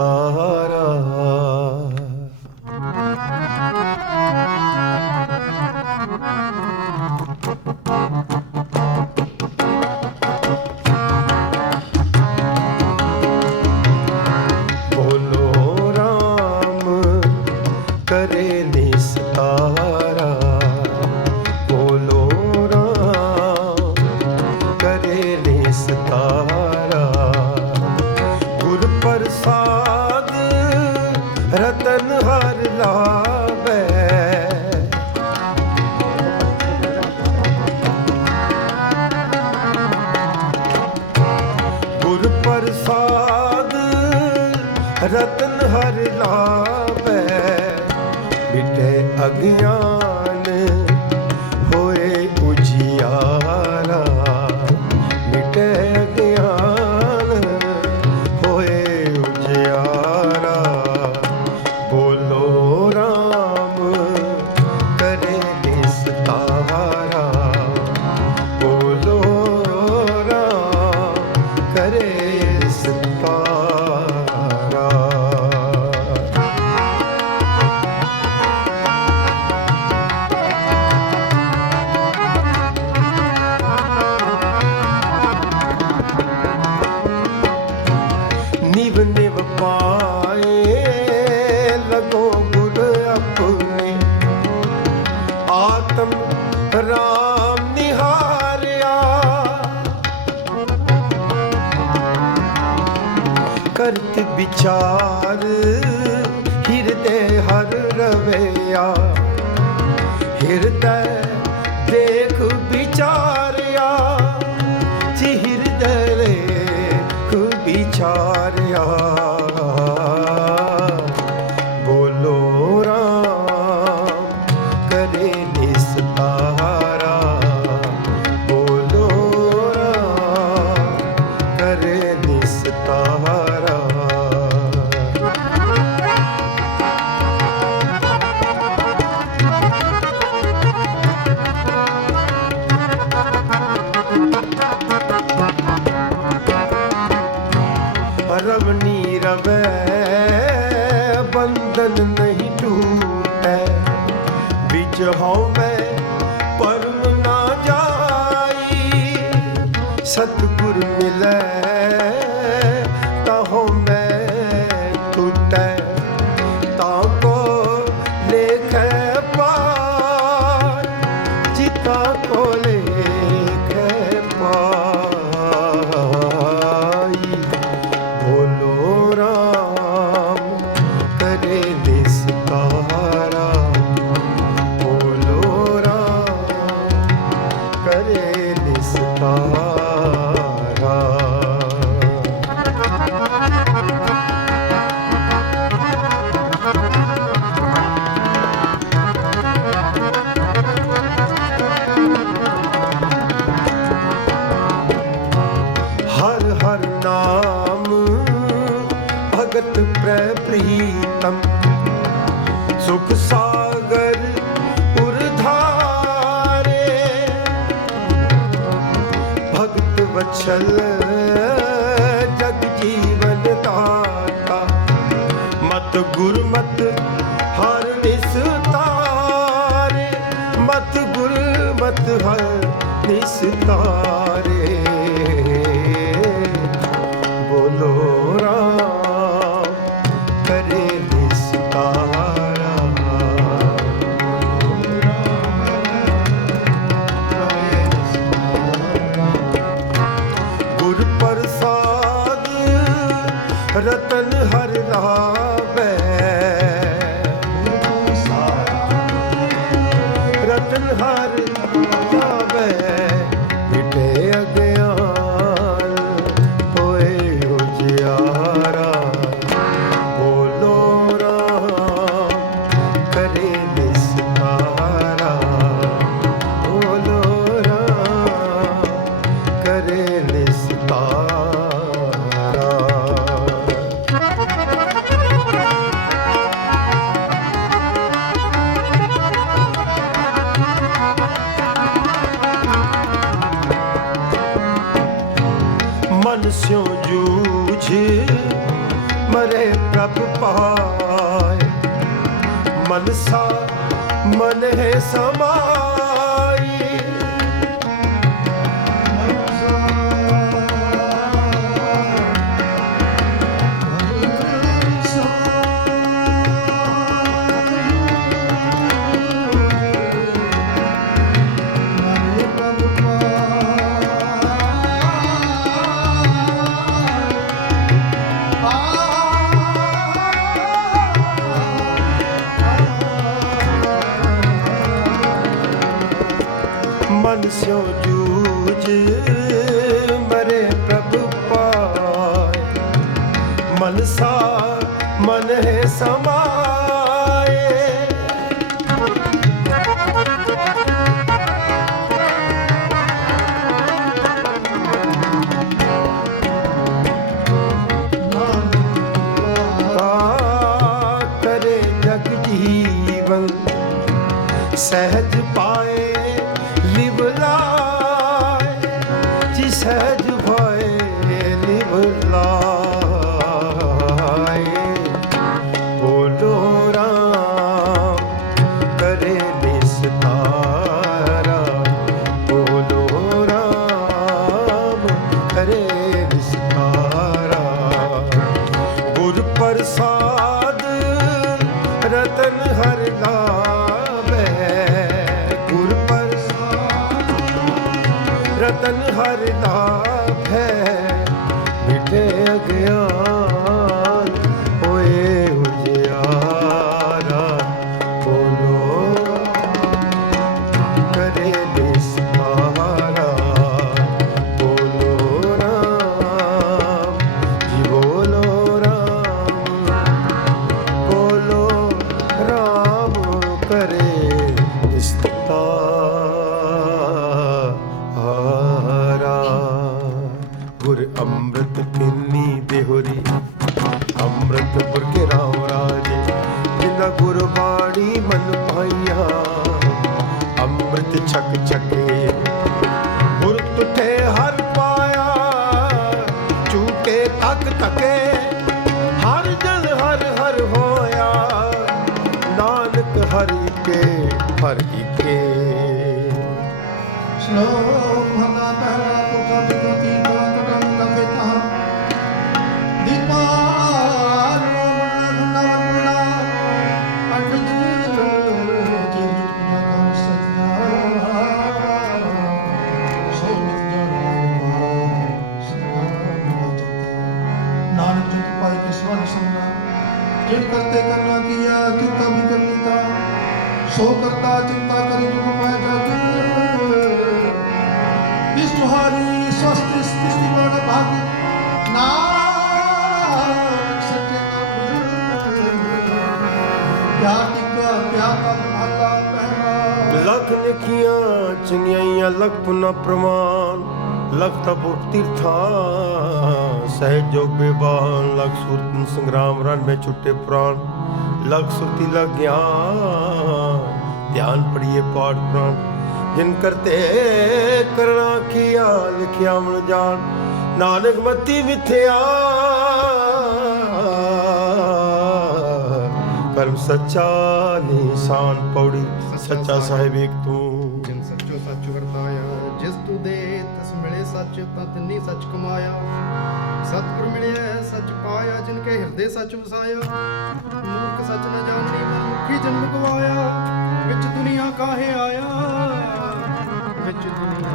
ਸਹਾਰਾ ਰਾਮ ਕਰੇ ਵਿਚਾਰ ਹਿਰਦੇ ਹਰ ਰਵਿਆ ਹਿਰਦੇ ਸਤਿਗੁਰ ਮਿਲੈ। जगत प्रप्रीतम सुख सागर उर्धारे भक्त वत्सल जग जीवन दाता मत गुरु मत हर निस्तारे मत गुरु मत हर निस्तारे আমার ਮਨ ਸਿਉ ਜੂਝ ਮਰੇ ਪ੍ਰਭ ਪਾਏ। ਮਨਸਾ ਮਨ ਹੈ ਸਮਾਏ। ਮਨ ਜੂਝ ਮਰੇ ਪ੍ਰਭ ਪਾਏ। ਮਨਸਾ ਮਨ ਹੈ ਸਮਾਏ। ਆ ਕਰੇ ਜਗ ਸਹਿਜ ਪਾਏ ਹਰਿ ਕੇ ਹਰਿ ਕੇ ਸ਼ਲੋਕ ਇਸ ਤੁਹਾਰੀ ਸਵਸਤ ਸ੍ਰਿਸ਼ਟੀ ਮਨ ਭਾਗ ਨਾਨਕ ਸੱਚੇ ਨਾਮ ਪਿਆਤਿਕ ਪਿਆਤਕ ਮਹਲਾ ਪਹਿਲਾ ਲਖ ਨਿਖੀਆਂ ਚੰਗਿਆਈਆਂ ਲਖ ਪੁਨਾ ਪ੍ਰਮਾਨ ਲਖ ਤਪੁਰ ਤੀਰਥਾਂ ਸਹਿਜ ਜੋਗ ਬੇਬਾਨ ਲਖ ਸੁਰਤਨ ਸੰਗਰਾਮ ਰਨ में ਛੁੱਟੇ ਪ੍ਰਾਨ ਲਖ ਸੁਰਤੀ ਲਖ ਗਿਆਨ ਧਿਆਨ ਪੜੀਏ ਪਾਠ ਪ੍ਰਾਨ ਜਿਨ ਕਰਤੇ ਕਰਣਾ ਕੀਆ ਲਿਖਿਆ ਮਨ ਜਾਣ। ਨਾਨਕ ਮਤੀ ਮਿਥਿਆ ਕਰਮ ਸੱਚਾ ਨਿਸ਼ਾਨ ਪੌੜੀ, ਸੱਚਾ ਸਾਹਿਬ ਇੱਕ ਤੂੰ। ਜਿਨ ਸੱਚੋ ਸੱਚ ਵਰਤਾਇਆ, ਜਿਸ ਤੂੰ ਦੇ ਤਿਸ ਮਿਲੇ ਸੱਚ ਤਾਂ ਤਿੰਨੀ ਸੱਚ ਕਮਾਇਆ। ਸਤਿਗੁਰ ਮਿਲਿਆ ਸੱਚ ਪਾਇਆ ਜਿਨ ਕੇ ਹਿਰਦੇ ਸੱਚ ਵਸਾਇਆ। ਮੂਰਖ ਸੱਚ ਨਾ ਜਾਣਨੀ ਮਨੁੱਖੀ ਜਨਮ ਗਵਾਇਆ। ਵਿੱਚ ਦੁਨੀਆ ਕਾਹੇ ਆਇਆ? ਵਿੱਚ ਦੁਨੀਆ